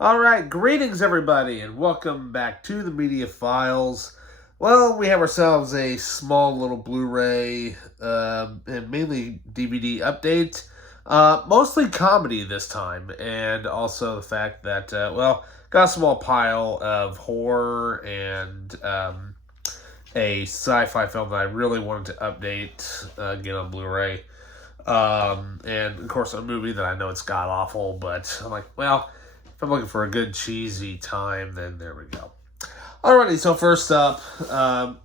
All right, greetings everybody, and welcome back to the Media Files. Well, we have ourselves a small little Blu-ray and mainly DVD update. Mostly comedy this time, and also the fact that got a small pile of horror and a sci-fi film that I really wanted to update get on Blu-ray. And of course, a movie that I know it's god awful, but I'm like, well, if I'm looking for a good cheesy time, then there we go. Alrighty, so first up, I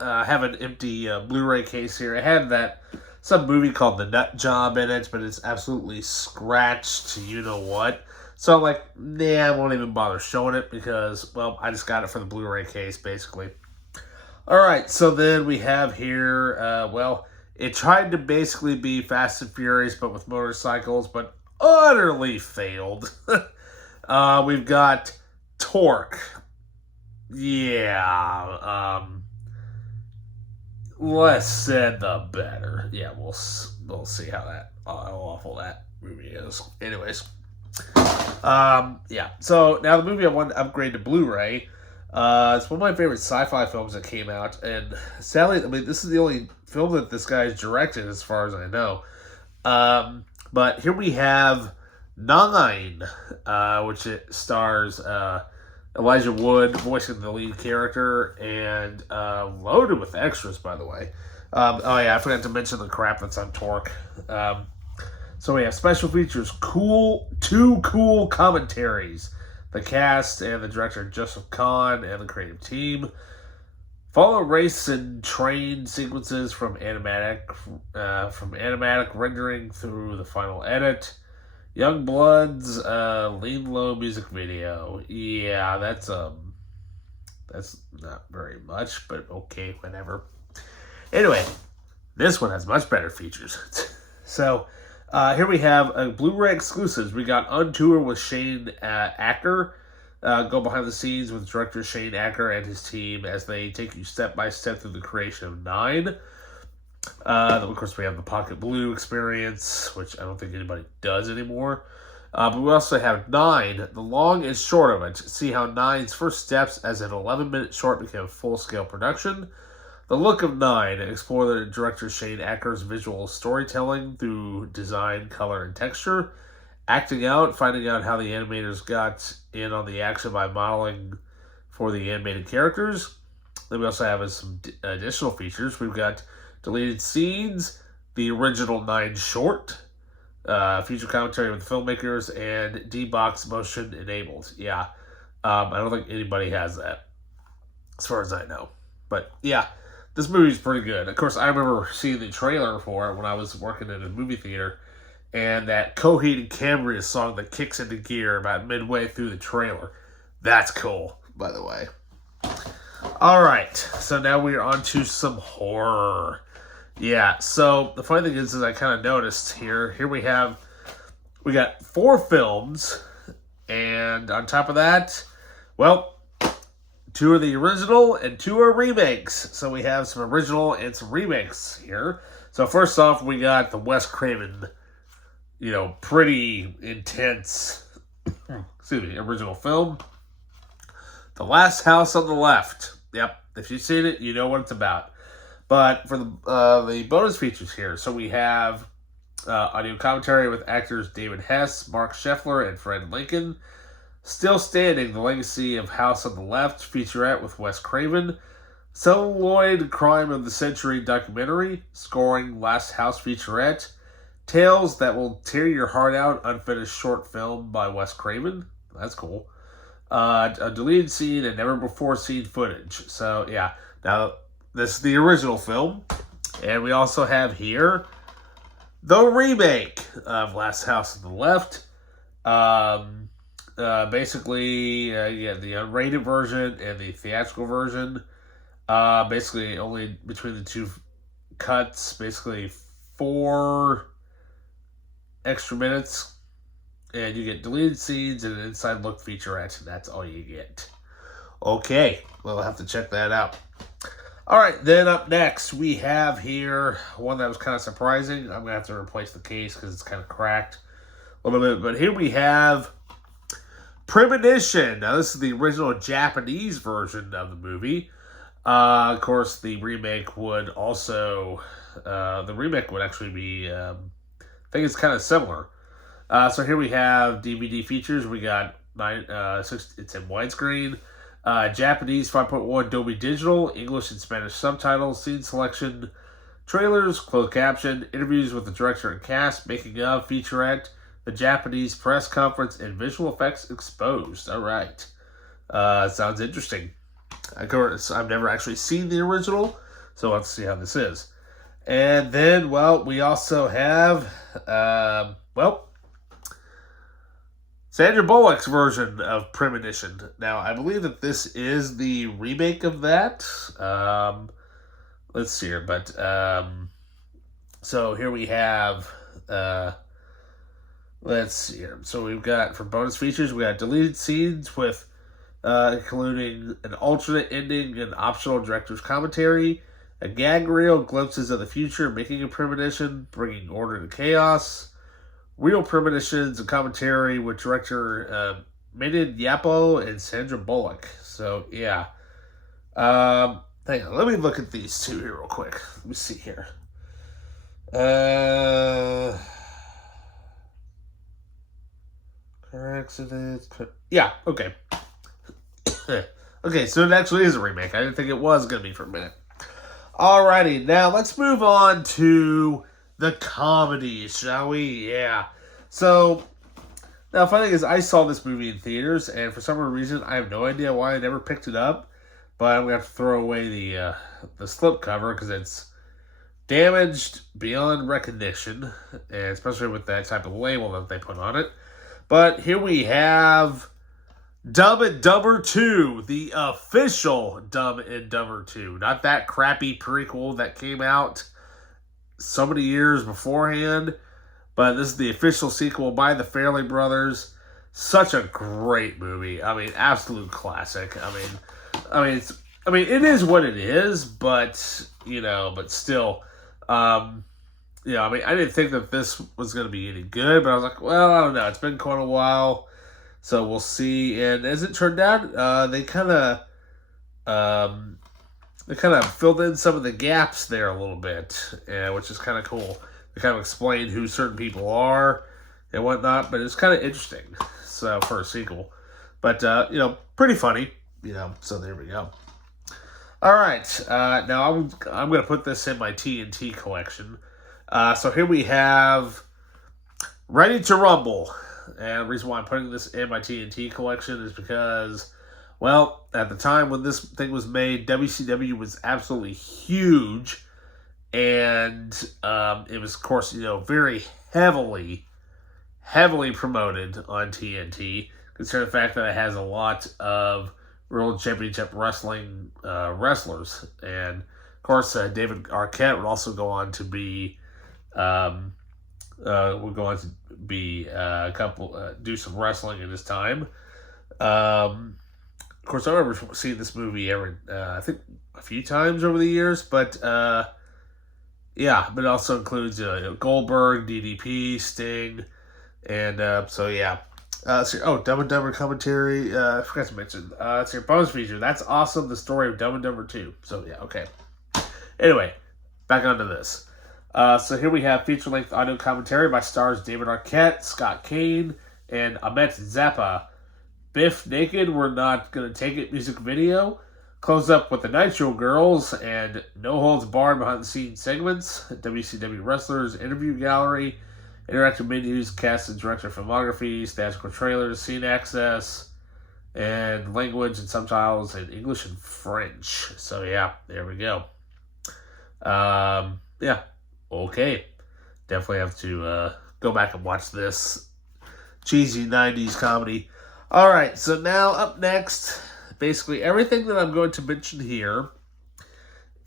have an empty Blu-ray case here. I had some movie called The Nut Job in it, but it's absolutely scratched. You know what? So I'm like, nah, I won't even bother showing it because, well, I just got it for the Blu-ray case, basically. Alright, so then we have here, it tried to basically be Fast and Furious, but with motorcycles, but utterly failed. We've got Torque. Yeah, less said the better. Yeah, we'll see how awful that movie is. Anyways, yeah. So now the movie I want to upgrade to Blu-ray. It's one of my favorite sci-fi films that came out, and sadly, I mean, this is the only film that this guy's directed, as far as I know. But here we have Nine, which it stars Elijah Wood voicing the lead character, and loaded with extras, by the way. Oh yeah, I forgot to mention the crap that's on Torque. So we have special features, two cool commentaries. The cast and the director Joseph Kahn and the creative team follow race and train sequences from animatic rendering through the final edit. Young Blood's lean low music video. Yeah, that's not very much, but okay, whatever. Anyway, this one has much better features. So here we have Blu-ray exclusives. We got On Tour with Shane Acker. Go behind the scenes with director Shane Acker and his team as they take you step by step through the creation of Nine. Then of course we have the Pocket Blue experience, which I don't think anybody does anymore. But we also have Nine, the long and short of it. See how Nine's first steps as an 11-minute short became a full-scale production. The look of Nine, explore the director Shane Acker's visual storytelling through design, color, and texture. Acting out, finding out how the animators got in on the action by modeling for the animated characters. Then we also have some additional features. We've got deleted scenes, the original Nine short, feature commentary with the filmmakers, and D-Box motion enabled. Yeah, I don't think anybody has that, as far as I know. But yeah, this movie's pretty good. Of course, I remember seeing the trailer for it when I was working in a movie theater, and that Coheed and Cambria song that kicks into gear about midway through the trailer. That's cool, by the way. Alright, so now we are on to some horror. Yeah, so the funny thing is I kind of noticed here we got 4 films, and on top of that, well, 2 are the original and 2 are remakes. So we have some original and some remakes here. So first off, we got the Wes Craven, pretty intense, original film. The Last House on the Left. Yep, if you've seen it, you know what it's about. But for the bonus features here, so we have audio commentary with actors David Hess, Mark Scheffler, and Fred Lincoln. Still Standing, the legacy of House on the Left, featurette with Wes Craven. Celluloid Crime of the Century documentary, scoring Last House featurette. Tales That Will Tear Your Heart Out, unfinished short film by Wes Craven. That's cool. A deleted scene and never before seen footage. So yeah, now this is the original film, and we also have here the remake of Last House on the Left. Basically, the unrated version and the theatrical version. Basically, only between the two cuts, basically 4 extra minutes, and you get deleted scenes and an inside look featurette, and that's all you get. Okay, we'll have to check that out. All right, then up next, we have here one that was kind of surprising. I'm going to have to replace the case because it's kind of cracked a little bit. But here we have Premonition. Now, this is the original Japanese version of the movie. Of course, the remake would also... the remake would actually be... I think it's kind of similar. So here we have DVD features. We got it's in widescreen. Japanese 5.1 Dolby Digital, English and Spanish subtitles, scene selection, trailers, closed caption, interviews with the director and cast, making of, featurette, the Japanese press conference, and visual effects exposed. All right. Sounds interesting. Of course, I've never actually seen the original, so let's see how this is. And then, well, we also have, Sandra Bullock's version of Premonition. Now, I believe that this is the remake of that. Let's see here, but, so here we have, let's see here. So we've got, for bonus features, we got deleted scenes with, including an alternate ending and optional director's commentary, a gag reel, glimpses of the future, making a premonition, bringing order to chaos, real premonitions and commentary with director Maiden Yapo and Sandra Bullock. So, yeah. Hang on, let me look at these two here real quick. Let me see here. Car accidents. Yeah, okay. Okay, so it actually is a remake. I didn't think it was going to be for a minute. Alrighty, now let's move on to the comedies, shall we? Yeah. So, now the funny thing is, I saw this movie in theaters, and for some reason, I have no idea why I never picked it up, but I'm going to have to throw away the slipcover, because it's damaged beyond recognition, and especially with that type of label that they put on it. But here we have Dumb and Dumber 2, the official Dumb and Dumber 2. Not that crappy prequel that came out so many years beforehand, but this is the official sequel by the Farrelly brothers. Such a great movie. I mean, absolute classic. I mean, it is what it is, but still, I didn't think that this was going to be any good, but I was like, well, I don't know. It's been quite a while, so we'll see. And as it turned out, they kind of filled in some of the gaps there a little bit, which is kind of cool. They kind of explain who certain people are and whatnot, but it's kind of interesting. So for a sequel, but pretty funny. So there we go. All right, now I'm going to put this in my TNT collection. So here we have Ready to Rumble. And the reason why I'm putting this in my TNT collection is because, well, at the time when this thing was made, WCW was absolutely huge. And it was, of course, very heavily promoted on TNT, considering the fact that it has a lot of World Championship Wrestling wrestlers. And, of course, David Arquette would also go on to be... do some wrestling in his time. Of course, I remember seeing this movie I think a few times over the years, but but it also includes Goldberg, DDP, Sting, and so yeah. Dumb and Dumber commentary. I forgot to mention. It's your bonus feature. That's awesome. The story of Dumb and Dumber 2. So yeah, okay. Anyway, back onto this. So here we have feature-length audio commentary by stars David Arquette, Scott Kane, and Ahmet Zappa. Biff Naked, We're Not Gonna Take It music video. Close up with the Nitro Girls and No Holds Barred behind-the-scenes segments. WCW wrestlers, interview gallery, interactive menus, cast and director filmography, statistical trailers, scene access, and language and subtitles in English and French. So yeah, there we go. Yeah. Okay, definitely have to go back and watch this cheesy 90s comedy. All right, so now up next, basically everything that I'm going to mention here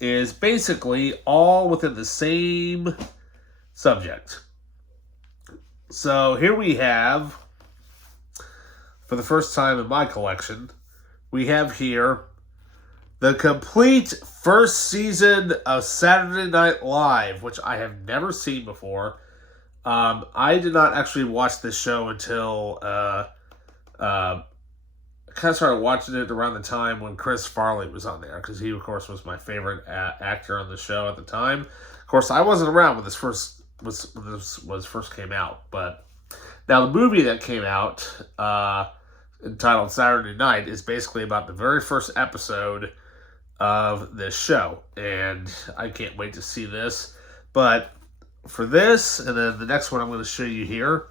is basically all within the same subject. So here we have, for the first time in my collection, we have here the complete first season of Saturday Night Live, which I have never seen before. I did not actually watch this show until I kind of started watching it around the time when Chris Farley was on there, because he, of course, was my favorite actor on the show at the time. Of course, I wasn't around when this first came out, but now the movie that came out, entitled Saturday Night, is basically about the very first episode of this show, and I can't wait to see this. But for this, and then the next one I'm going to show you here,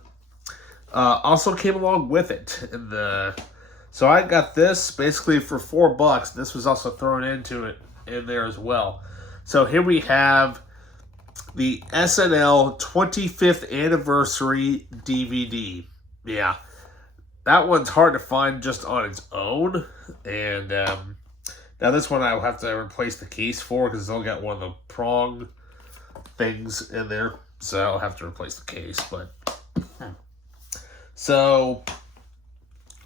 also came along with it. So I got this basically for $4. This was also thrown in there as well. So here we have the SNL 25th Anniversary DVD. Yeah, that one's hard to find just on its own. And now this one I'll have to replace the case for, because it'll get one of the prong things in there. So I'll have to replace the case. But so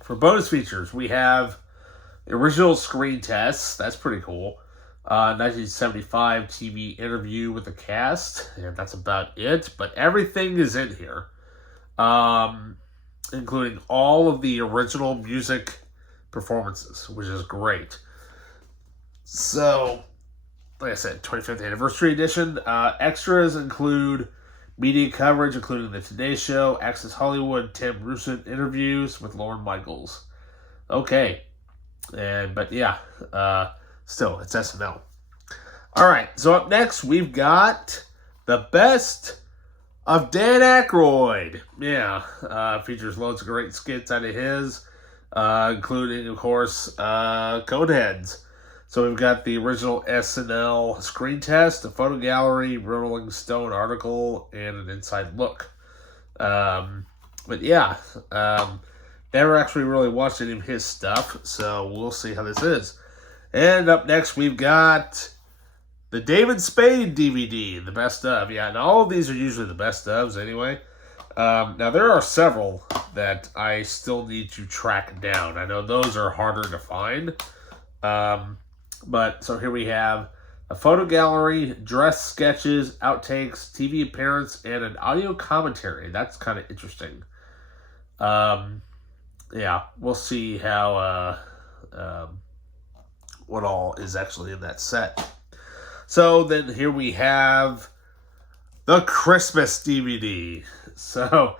for bonus features, we have the original screen tests. That's pretty cool. 1975 TV interview with the cast, and that's about it. But everything is in here, including all of the original music performances, which is great. So, like I said, 25th Anniversary Edition. Extras include media coverage, including The Today Show, Access Hollywood, Tim Russo interviews with Lorne Michaels. Okay. But yeah, still, it's SNL. All right, so up next, we've got the best of Dan Aykroyd. Yeah, features loads of great skits out of his, including, of course, Coneheads. So we've got the original SNL screen test, a photo gallery, Rolling Stone article, and an inside look. But yeah, never actually really watched any of his stuff, so we'll see how this is. And up next, we've got the David Spade DVD, the best of. Yeah, and all of these are usually the best ofs anyway. Now, there are several that I still need to track down. I know those are harder to find. But so here we have a photo gallery, dress sketches, outtakes, TV appearance, and an audio commentary. That's kind of interesting. Yeah, we'll see how what all is actually in that set. So then here we have the Christmas DVD. So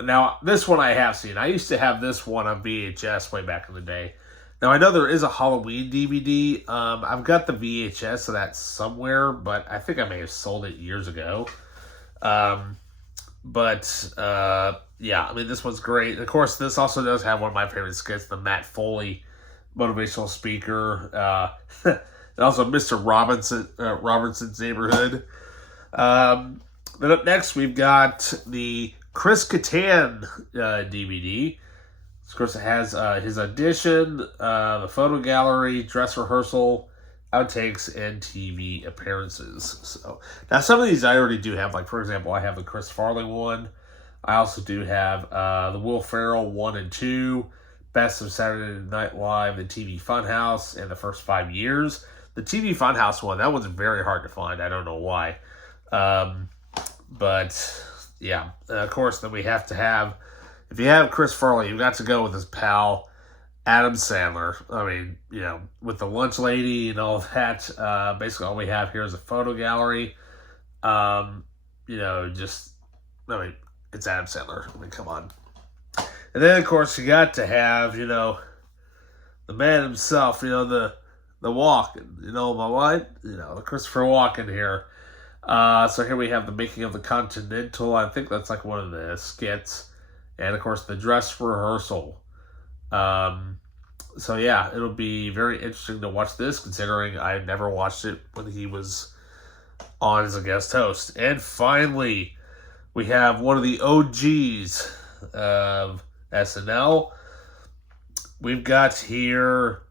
now this one I have seen. I used to have this one on VHS way back in the day. Now, I know there is a Halloween DVD. I've got the VHS of that somewhere, but I think I may have sold it years ago. Yeah, I mean, this one's great. And of course, this also does have one of my favorite skits, the Matt Foley motivational speaker. And also Mr. Robinson's Neighborhood. Then up next, we've got the Chris Kattan DVD. Of course, it has his audition, the photo gallery, dress rehearsal, outtakes, and TV appearances. So now some of these I already do have. Like, for example, I have the Chris Farley one. I also do have the Will Ferrell 1 and 2, Best of Saturday Night Live, the TV Funhouse, and the first 5 years. The TV Funhouse one, that one's very hard to find. I don't know why. But yeah, of course, then we have to have. If you have Chris Farley, you've got to go with his pal, Adam Sandler. I mean, you know, with the lunch lady and all that, basically all we have here is a photo gallery. You know, just, I mean, it's Adam Sandler. I mean, come on. And then, of course, you got to have, you know, the man himself, you know, the Walken, you know, my what? You know, the Christopher Walken here. So here we have the making of the Continental. I think that's like one of the skits. And, of course, the dress rehearsal. So, yeah, it'll be very interesting to watch this, considering I never watched it when he was on as a guest host. And finally, we have one of the OGs of SNL. We've got here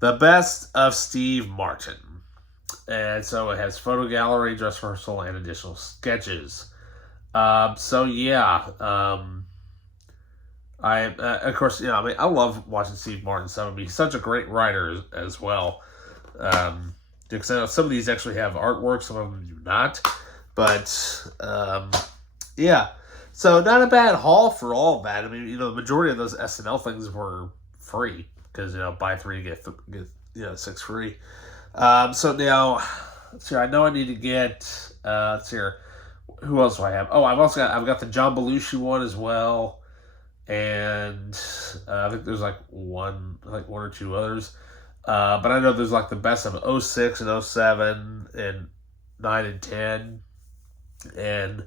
the best of Steve Martin. And so it has photo gallery, dress rehearsal, and additional sketches. So yeah, of course, you know, I mean, I love watching Steve Martin. So he's such a great writer as well. Because I know some of these actually have artwork, some of them do not. But, yeah. So not a bad haul for all of that. I mean, the majority of those SNL things were free because buy three get 6 free. So now, let's see. I know I need to get. Let's see here. Who else do I have? Oh, I've got the John Belushi one as well, and I think there's one or two others. But I know there's the best of 06 and 07 and 9 and 10, and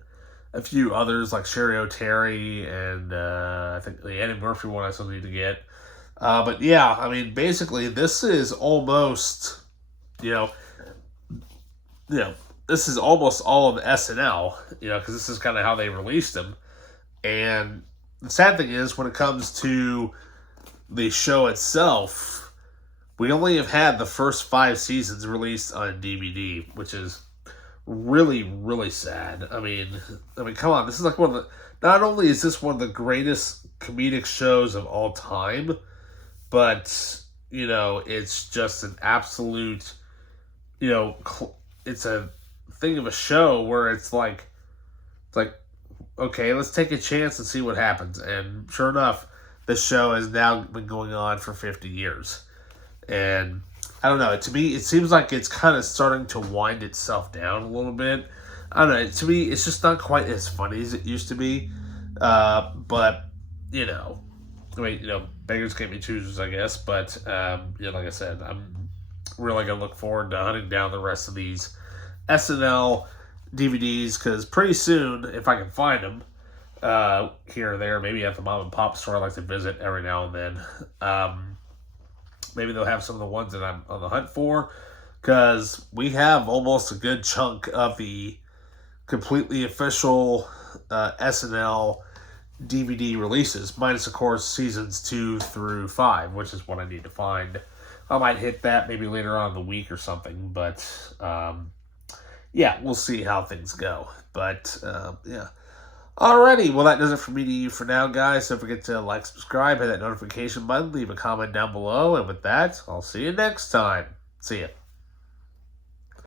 a few others like Sherry O'Terry and I think the Eddie Murphy one I still need to get. But yeah, I mean, basically this is almost, this is almost all of SNL, because this is kind of how they released them. And the sad thing is, when it comes to the show itself, we only have had the first 5 seasons released on DVD, which is really, really sad. I mean, come on. This is one of the. Not only is this one of the greatest comedic shows of all time, but it's just an absolute. It's a thing of a show where it's like, okay, let's take a chance and see what happens. And sure enough, this show has now been going on for 50 years, and I don't know. To me, it seems like it's kind of starting to wind itself down a little bit. I don't know. To me, it's just not quite as funny as it used to be. But beggars can't be choosers, I guess. But like I said, I'm really gonna look forward to hunting down the rest of these SNL DVDs because pretty soon, if I can find them here or there, maybe at the mom and pop store I like to visit every now and then. Maybe they'll have some of the ones that I'm on the hunt for, because we have almost a good chunk of the completely official SNL DVD releases, minus, of course, seasons 2 through 5, which is what I need to find. I might hit that maybe later on in the week or something, but yeah, we'll see how things go. But yeah. Alrighty, well that does it for me to you for now, guys. Don't forget to like, subscribe, hit that notification button, leave a comment down below, and with that, I'll see you next time. See ya.